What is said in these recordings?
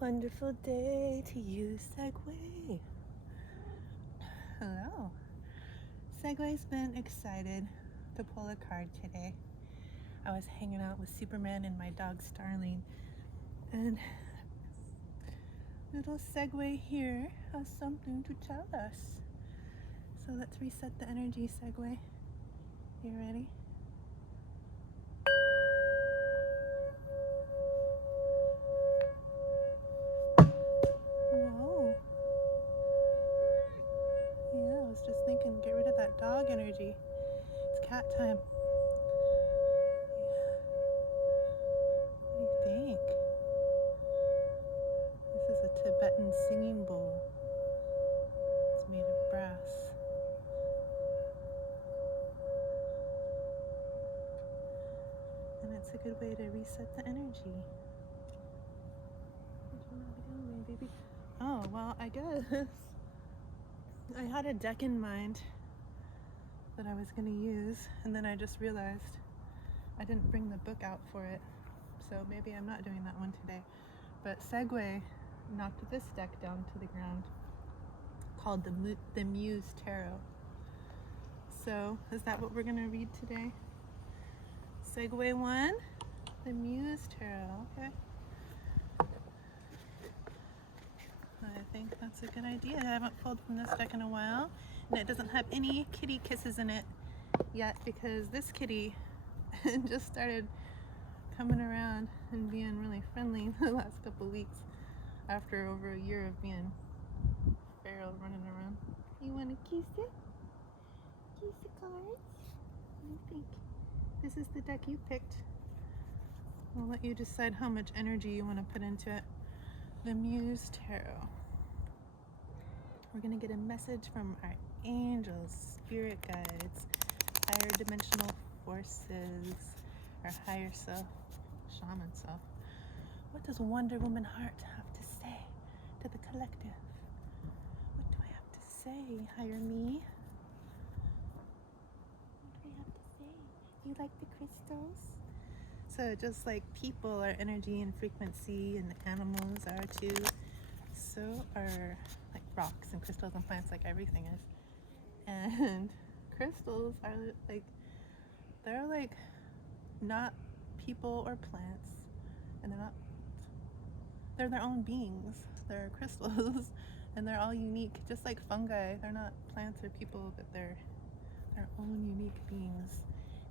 Wonderful day to you, Segue. Hello. Segway's been excited to pull a card today. I was hanging out with Superman and my dog Starling, and little Segway here has something to tell us. So let's reset the energy, Segway. You ready? Whoa. Yeah, I was just thinking, get rid of that dog energy. It's cat time. What do you think? This is a Tibetan singing bowl. It's made of brass. And it's a good way to reset the energy. What you want to be doing, baby? Oh, well, I guess I had a deck in mind that I was going to use, and then I just realized I didn't bring the book out for it, so maybe I'm not doing that one today. But Segue knocked this deck down to the ground called the Muse Tarot. So is that what we're going to read today? Segue One, the Muse Tarot. Okay. I think that's a good idea. I haven't pulled from this deck in a while, and it doesn't have any kitty kisses in it yet because this kitty just started coming around and being really friendly the last couple weeks after over a year of being feral running around. You want to kiss it? Kiss the cards? What do you think? This is the deck you picked. I'll let you decide how much energy you want to put into it. The Muse Tarot. We're going to get a message from our angels, spirit guides, higher dimensional forces, our higher self, shaman self. What does Wonder Woman Heart have to say to the collective? What do I have to say, higher me? What do I have to say? Do you like the crystals? So just like people are energy and frequency, and animals are too, so are like rocks and crystals and plants, like everything is. And crystals are like, they're like not people or plants, and they're their own beings. They're crystals and they're all unique, just like fungi. They're not plants or people, but they're their own unique beings,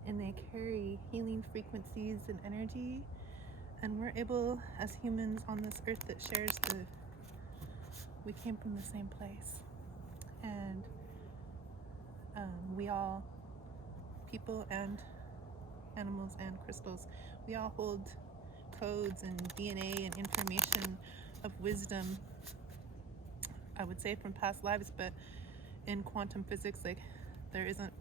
and they carry healing frequencies and energy, and we're able as humans on this earth that shares we came from the same place, and we all, people and animals and crystals, we all hold codes and DNA and information of wisdom, I would say from past lives. But in quantum physics, like, there isn't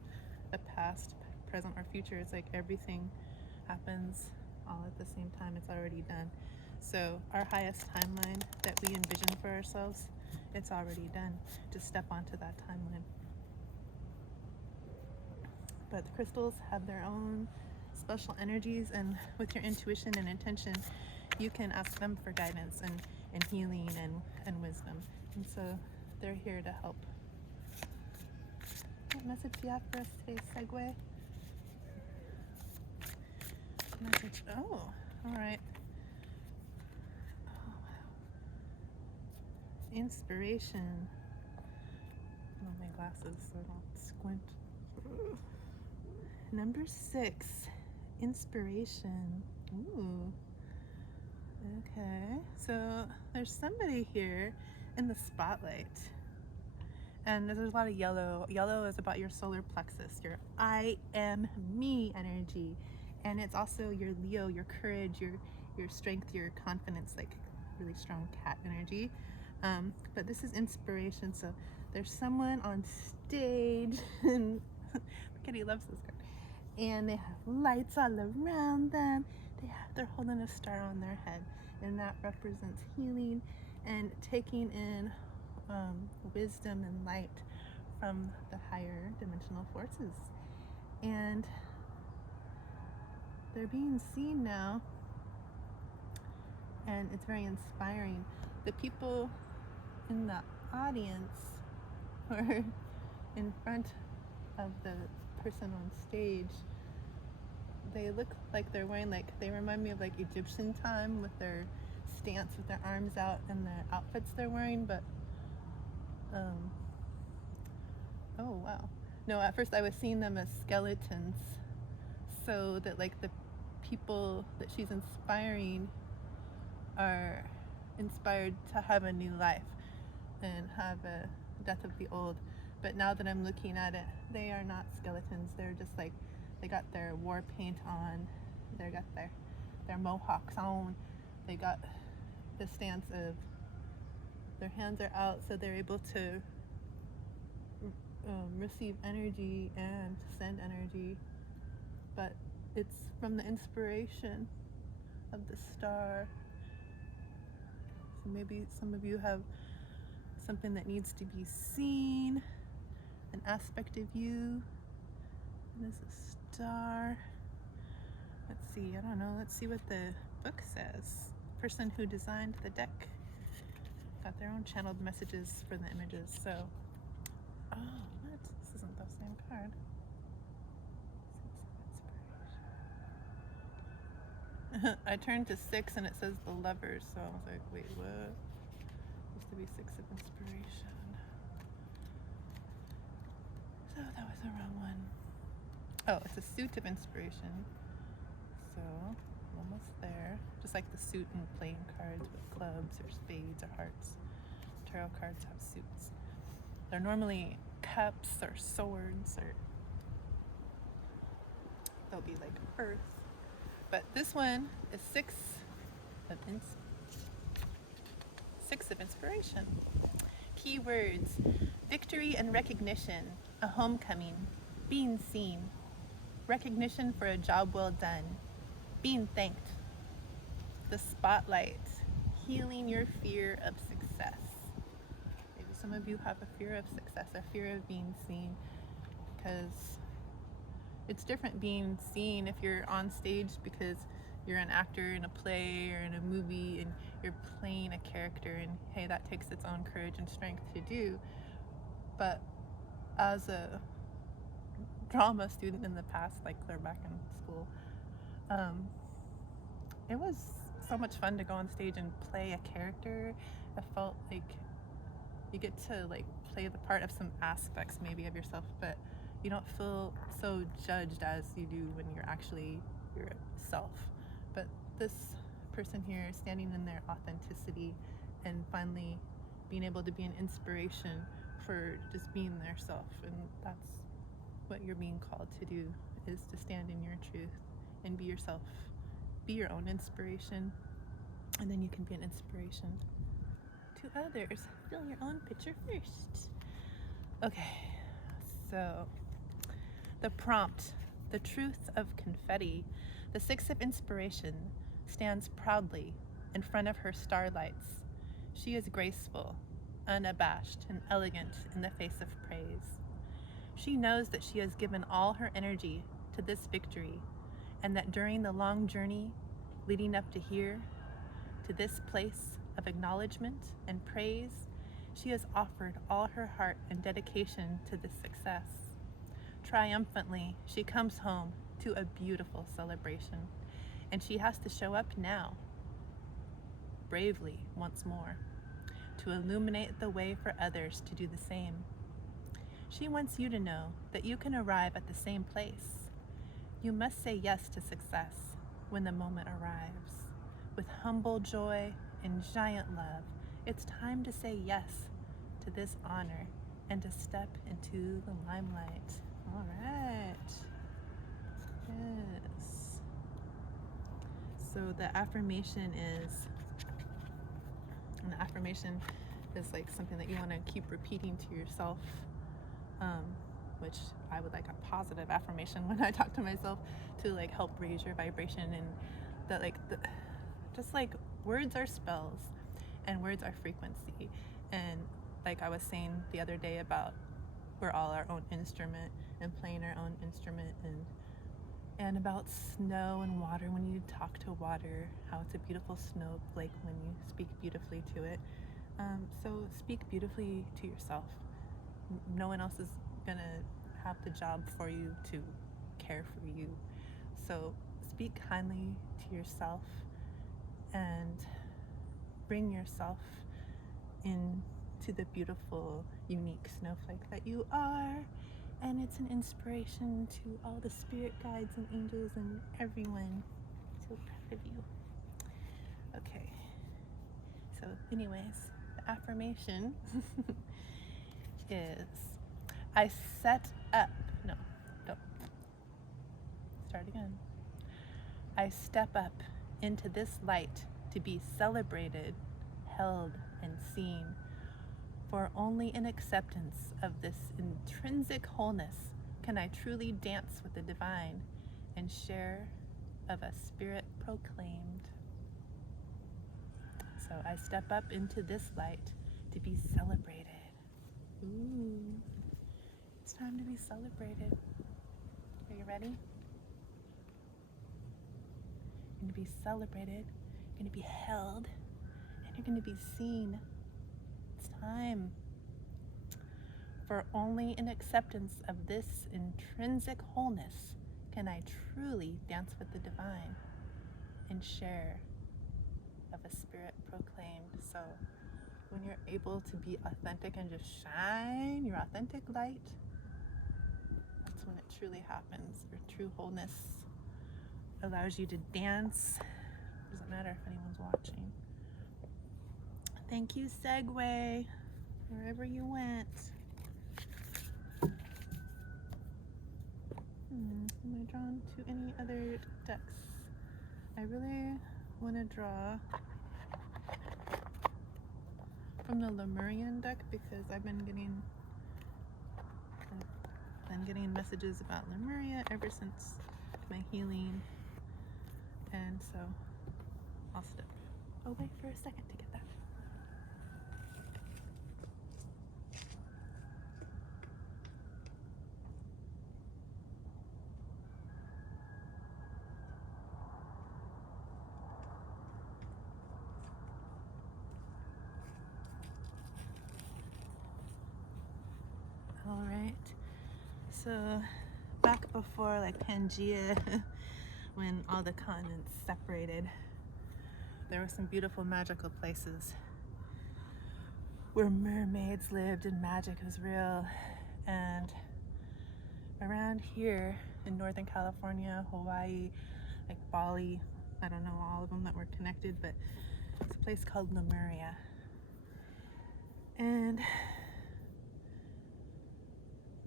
a past, present, or future. It's like everything happens all at the same time. It's already done. So our highest timeline that we envision for ourselves, it's already done. Just step onto that timeline. But the crystals have their own special energies, and with your intuition and intention, you can ask them for guidance and healing and wisdom. And so they're here to help. What message do you have for us today, Segue? Message. Oh, all right. Oh, wow. Inspiration. Oh, my glasses so I don't squint. Number 6, inspiration. Ooh. Okay, so there's somebody here in the spotlight, and there's a lot of yellow. Yellow is about your solar plexus, your I am me energy, and it's also your Leo, your courage, your strength, your confidence, like really strong cat energy. But this is inspiration, so there's someone on stage, and Kitty loves this card, and they have lights all around them. They're holding a star on their head, and that represents healing and taking in wisdom and light from the higher dimensional forces. And they're being seen now and it's very inspiring. The people in the audience or in front of the person on stage, they look like they're wearing, like, they remind me of like Egyptian time with their stance with their arms out and the outfits they're wearing. But oh wow, no, at first I was seeing them as skeletons, so that like the people that she's inspiring are inspired to have a new life and have a death of the old. But now that I'm looking at it, they are not skeletons. They're just like, they got their war paint on, they got their mohawks on, they got the stance of their hands are out, so they're able to receive energy and send energy. But it's from the inspiration of the star. So maybe some of you have something that needs to be seen, an aspect of you. And there's a star. Let's see, I don't know, let's see what the book says. Person who designed the deck got their own channeled messages for the images. So, oh, what? This isn't the same card. I turned to 6 and it says the Lovers, so I was like, wait, what? Used to be 6 of Inspiration. So that was the wrong one. Oh, it's a Suit of Inspiration. So, almost there. Just like the suit in playing cards with clubs or spades or hearts. Tarot cards have suits. They're normally cups or swords, or they'll be like earth. But this one is 6 of Inspiration. Keywords: victory and recognition, a homecoming, being seen, recognition for a job well done, being thanked, the spotlight, healing your fear of success. Maybe some of you have a fear of success, a fear of being seen, because it's different being seen if you're on stage because you're an actor in a play or in a movie and you're playing a character, and hey, that takes its own courage and strength to do. But as a drama student in the past, like they're back in school, it was so much fun to go on stage and play a character. I felt like you get to like play the part of some aspects maybe of yourself, but you don't feel so judged as you do when you're actually yourself. But this person here is standing in their authenticity and finally being able to be an inspiration for just being their self. And that's what you're being called to do, is to stand in your truth and be yourself. Be your own inspiration, and then you can be an inspiration to others. Fill your own picture first. Okay, so the prompt, the truth of confetti. The 6 of Inspiration stands proudly in front of her starlights. She is graceful, unabashed, and elegant in the face of praise. She knows that she has given all her energy to this victory, and that during the long journey leading up to here, to this place of acknowledgement and praise, she has offered all her heart and dedication to this success. Triumphantly, she comes home to a beautiful celebration, and she has to show up now, bravely once more, to illuminate the way for others to do the same. She wants you to know that you can arrive at the same place. You must say yes to success when the moment arrives. With humble joy and giant love, it's time to say yes to this honor and to step into the limelight. All right. Yes. So the affirmation is like something that you want to keep repeating to yourself, which I would like a positive affirmation when I talk to myself, to like help raise your vibration. And that just like words are spells and words are frequency. And like I was saying the other day about we're all our own instrument and playing our own instrument, and and about snow and water, when you talk to water, how it's a beautiful snowflake when you speak beautifully to it. So speak beautifully to yourself. No one else is gonna have the job for you to care for you. So speak kindly to yourself and bring yourself into the beautiful, unique snowflake that you are. And it's an inspiration to all the spirit guides and angels and everyone. So proud of you. Okay. So anyways, the affirmation is I set up, no, don't, start again. I step up into this light to be celebrated, held, and seen. For only in acceptance of this intrinsic wholeness can I truly dance with the divine and share of a spirit proclaimed. So I step up into this light to be celebrated. Ooh, it's time to be celebrated. Are you ready? You're going to be celebrated, you're going to be held, and you're going to be seen. It's time. For only in acceptance of this intrinsic wholeness can I truly dance with the divine and share of a spirit proclaimed. So when you're able to be authentic and just shine your authentic light, that's when it truly happens. Your true wholeness allows you to dance. Doesn't matter if anyone's watching. Thank you, Segue, wherever you went. Am I drawn to any other decks? I really want to draw from the Lemurian deck because I've been getting messages about Lemuria ever since my healing, and so I'll step away for a second to get that. All right, so back before like Pangea, when all the continents separated, there were some beautiful magical places where mermaids lived and magic was real. And around here in Northern California, Hawaii, like Bali, I don't know all of them that were connected, but it's a place called Lemuria. And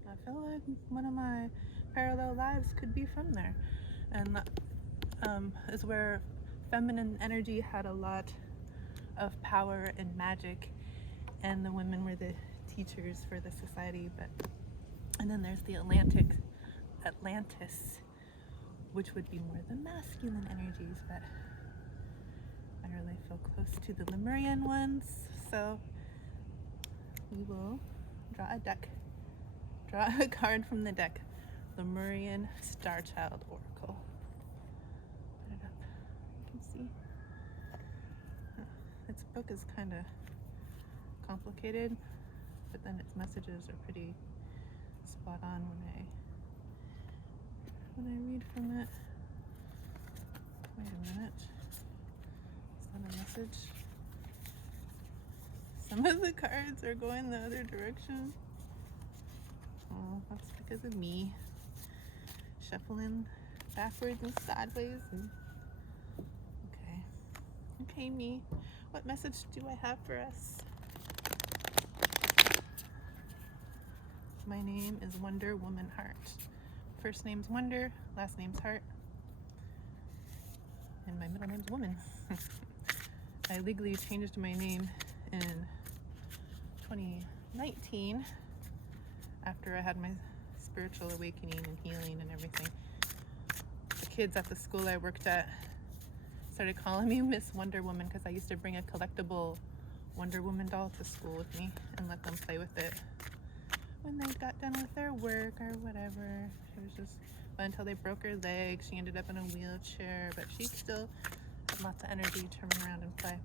I feel like one of my parallel lives could be from there. And that is where feminine energy had a lot of power and magic, and the women were the teachers for the society. And then there's the Atlantis, which would be more the masculine energies, but I really feel close to the Lemurian ones. So we will draw a card from the deck, Lemurian Star Child Oracle. Put it up, you can see. Its book is kind of complicated, but then its messages are pretty spot on when I read from it. Wait a minute, is that a message? Some of the cards are going the other direction. Oh, that's because of me shuffling backwards and sideways. Okay, me. What message do I have for us? My name is Wonder Woman Heart. First name's Wonder, last name's Heart, and my middle name's Woman. I legally changed my name in 2019 after I had my spiritual awakening and healing and everything. The kids at the school I worked at started calling me Miss Wonder Woman because I used to bring a collectible Wonder Woman doll to school with me and let them play with it when they got done with their work or whatever. It was just until they broke her leg. She ended up in a wheelchair, but she still had lots of energy to run around and play,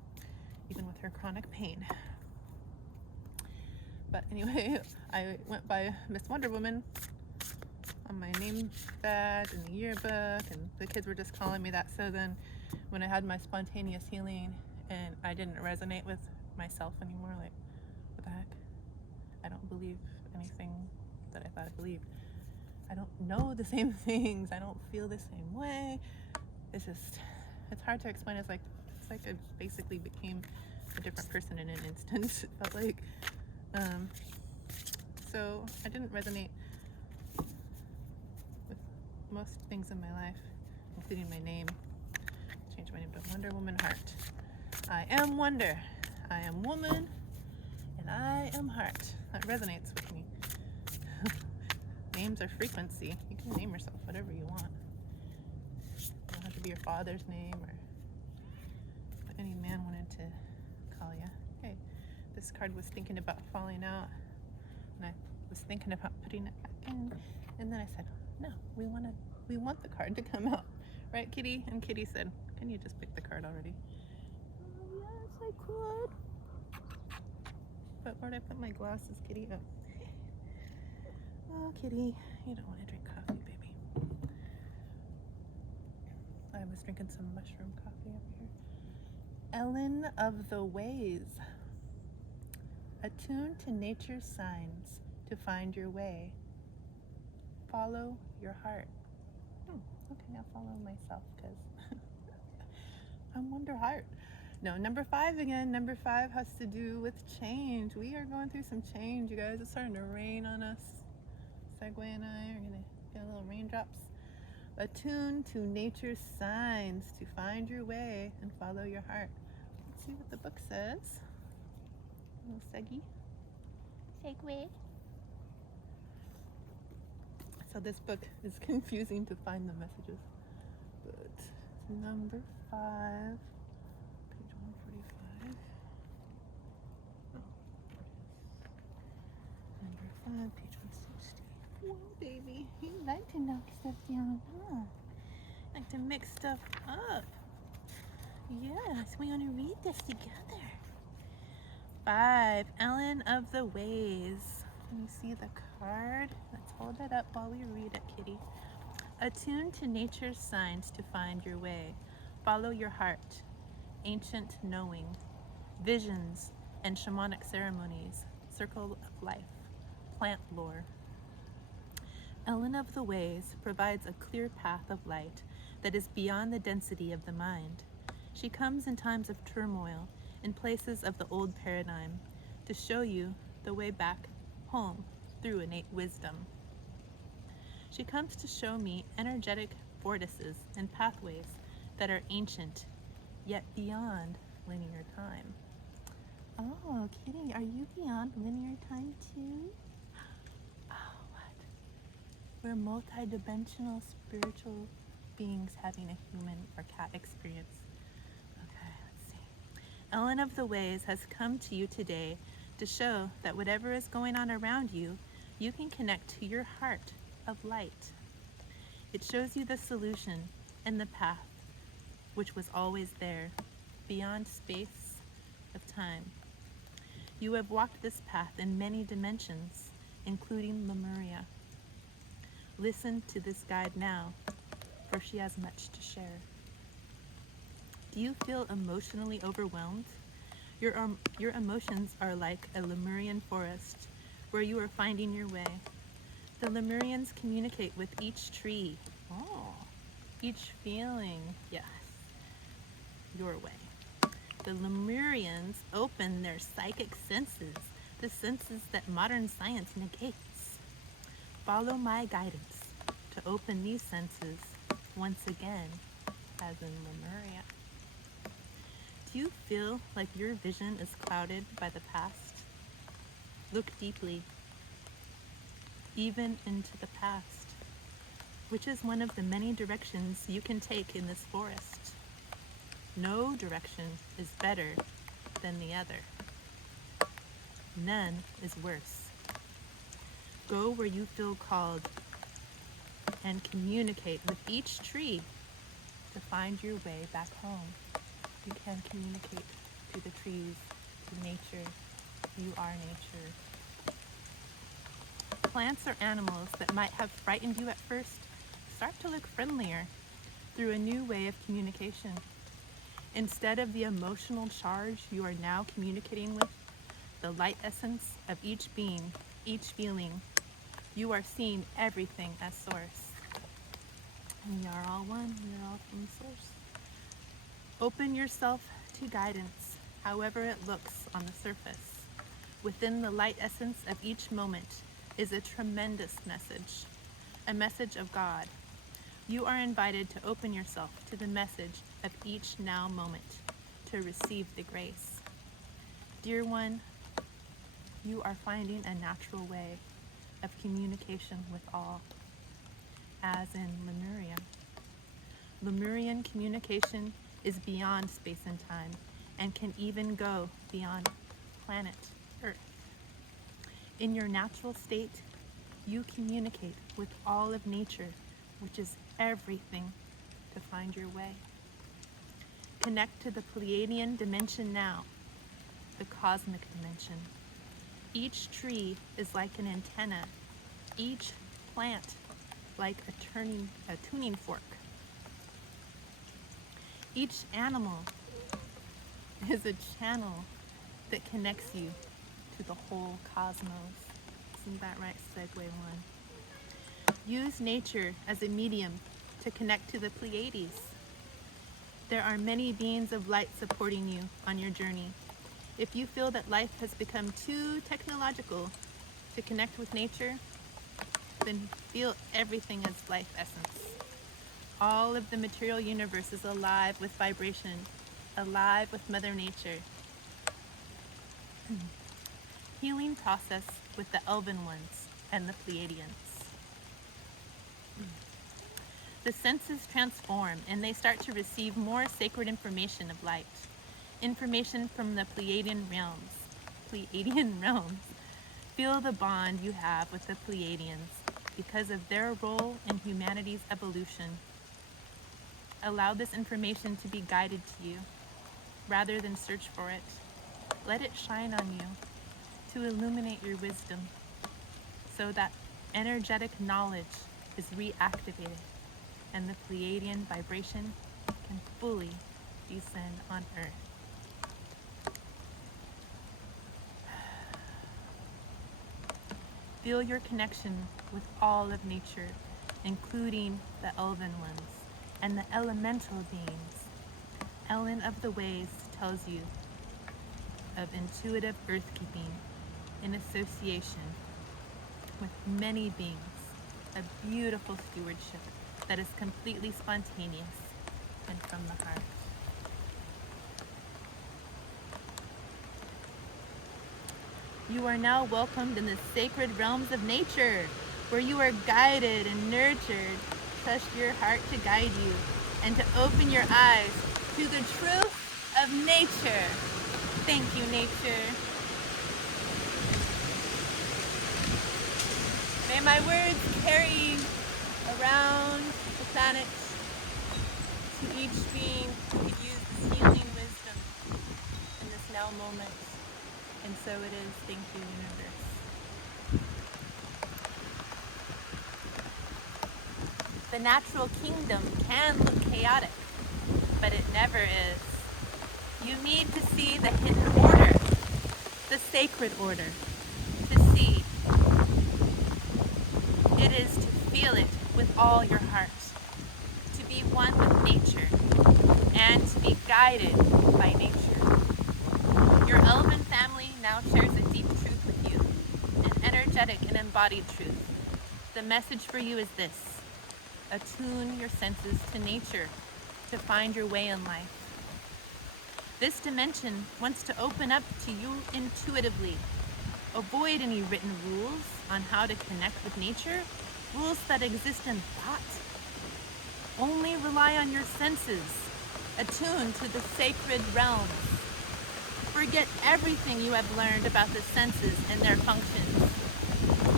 even with her chronic pain. But anyway, I went by Miss Wonder Woman on my name badge and the yearbook, and the kids were just calling me that. So then when I had my spontaneous healing and I didn't resonate with myself anymore, like, what the heck? I don't believe anything that I thought I believed. I don't know the same things. I don't feel the same way. It's hard to explain. It's like I basically became a different person in an instant. It felt like, so I didn't resonate with most things in my life, including my name. Changed my name to Wonder Woman Heart. I am wonder. I am woman, and I am heart. That resonates with me. Names are frequency. You can name yourself whatever you want. It don't have to be your father's name or what any man wanted to call you. Hey, this card was thinking about falling out, and I was thinking about putting it back in, and then I said, no, we want the card to come out, right, Kitty? And Kitty said, can you just pick the card already? Oh, yes, I could. But where'd I put my glasses, Kitty? Oh. Oh, Kitty, you don't want to drink coffee, baby. I was drinking some mushroom coffee over here. Ellen of the Ways. Attune to nature's signs to find your way. Follow your heart. Okay, I'll follow myself because I'm Wonder Heart. No, number 5 again. Number 5 has to do with change. We are going through some change, you guys. It's starting to rain on us. Segue and I are gonna get little raindrops. Attune to nature's signs to find your way and follow your heart. Let's see what the book says. Little Segue. Segue. So this book is confusing to find the messages. But number 5, page 145. Oh, number 5, page 160. Whoa, baby, you like to knock stuff down, huh? Like to mix stuff up. Yes, we want to read this together. 5, Ellen of the Ways. Can you see the card? Let's hold it up while we read it, Kitty. Attune to nature's signs to find your way. Follow your heart. Ancient knowing. Visions and shamanic ceremonies. Circle of life. Plant lore. Ellen of the Ways provides a clear path of light that is beyond the density of the mind. She comes in times of turmoil, in places of the old paradigm, to show you the way back home through innate wisdom. She comes to show me energetic vortices and pathways that are ancient, yet beyond linear time. Oh, Kitty, are you beyond linear time too? Oh, what? We're multi-dimensional spiritual beings having a human or cat experience. Okay, let's see. Ellen of the Ways has come to you today to show that whatever is going on around you, you can connect to your heart of light. It shows you the solution and the path, which was always there, beyond space of time. You have walked this path in many dimensions, including Lemuria. Listen to this guide now, for she has much to share. Do you feel emotionally overwhelmed? Your emotions are like a Lemurian forest where you are finding your way. The Lemurians communicate with each tree. Oh, each feeling, yes, your way. The Lemurians open their psychic senses, the senses that modern science negates. Follow my guidance to open these senses once again, as in Lemuria. Do you feel like your vision is clouded by the past? Look deeply, even into the past, which is one of the many directions you can take in this forest. No direction is better than the other. None is worse. Go where you feel called and communicate with each tree to find your way back home. You can communicate to the trees, to nature. You are nature. Plants or animals that might have frightened you at first start to look friendlier through a new way of communication. Instead of the emotional charge you are now communicating with, the light essence of each being, each feeling, you are seeing everything as source. We are all one, we are all from source. Open yourself to guidance, however it looks on the surface. Within the light essence of each moment is a tremendous message, a message of God. You are invited to open yourself to the message of each now moment, to receive the grace. Dear one, you are finding a natural way of communication with all, as in Lemurian. Lemurian communication is beyond space and time, and can even go beyond planet Earth. In your natural state, you communicate with all of nature, which is everything, to find your way. Connect to the Pleiadian dimension now, the cosmic dimension. Each tree is like an antenna, each plant like a tuning fork. Each animal is a channel that connects you to the whole cosmos. Isn't that right, Segue One? Use nature as a medium to connect to the Pleiades. There are many beings of light supporting you on your journey. If you feel that life has become too technological to connect with nature, then feel everything as life essence. All of the material universe is alive with vibration, alive with Mother Nature. Healing process with the Elven ones and the Pleiadians. The senses transform and they start to receive more sacred information of light. Information from the Pleiadian realms. Feel the bond you have with the Pleiadians because of their role in humanity's evolution. Allow this information to be guided to you, rather than search for it. Let it shine on you to illuminate your wisdom, so that energetic knowledge is reactivated and the Pleiadian vibration can fully descend on Earth. Feel your connection with all of nature, including the Elven ones and the elemental beings. Ellen of the Ways tells you of intuitive earthkeeping in association with many beings, a beautiful stewardship that is completely spontaneous and from the heart. You are now welcomed in the sacred realms of nature, where you are guided and nurtured. Trust your heart to guide you and to open your eyes to the truth of nature. Thank you, nature. May my words carry around the planet to each being who could use this healing wisdom in this now moment. And so it is. Thank you, universe. The natural kingdom can look chaotic, but it never is. You need to see the hidden order, the sacred order, to see. It is to feel it with all your heart, to be one with nature, and to be guided by nature. Your elven family now shares a deep truth with you, an energetic and embodied truth. The message for you is this: attune your senses to nature to find your way in life. This dimension wants to open up to you intuitively. Avoid any written rules on how to connect with nature, rules that exist in thought. Only rely on your senses, attune to the sacred realms. Forget everything you have learned about the senses and their functions.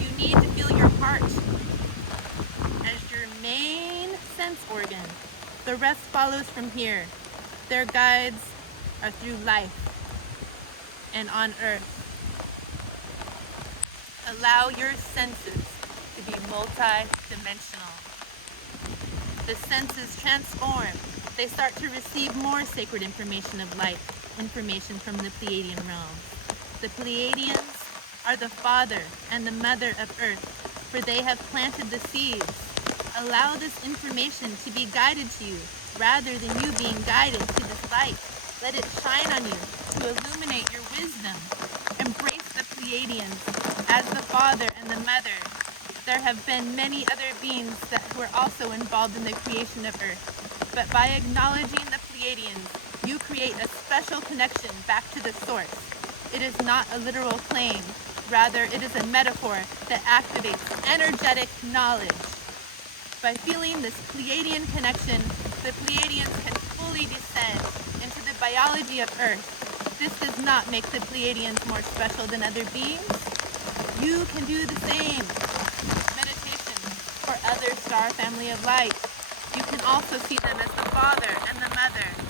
You need to feel your heart as your main sense organ. The rest follows from here. Their guides are through life and on earth. Allow your senses to be multi-dimensional. The senses transform. They start to receive more sacred information of life, information from the Pleiadian realms. The Pleiadians are the father and the mother of Earth, for they have planted the seeds. Allow this information to be guided to you, rather than you being guided to this light. Let it shine on you to illuminate your wisdom. Embrace the Pleiadians as the father and the mother. There have been many other beings that were also involved in the creation of Earth, but by acknowledging the Pleiadians, you create a special connection back to the source. It is not a literal claim, rather it is a metaphor that activates energetic knowledge. By feeling this Pleiadian connection, the Pleiadians can fully descend into the biology of Earth. This does not make the Pleiadians more special than other beings. You can do the same. Meditation for other star family of light. You can also see them as the father and the mother.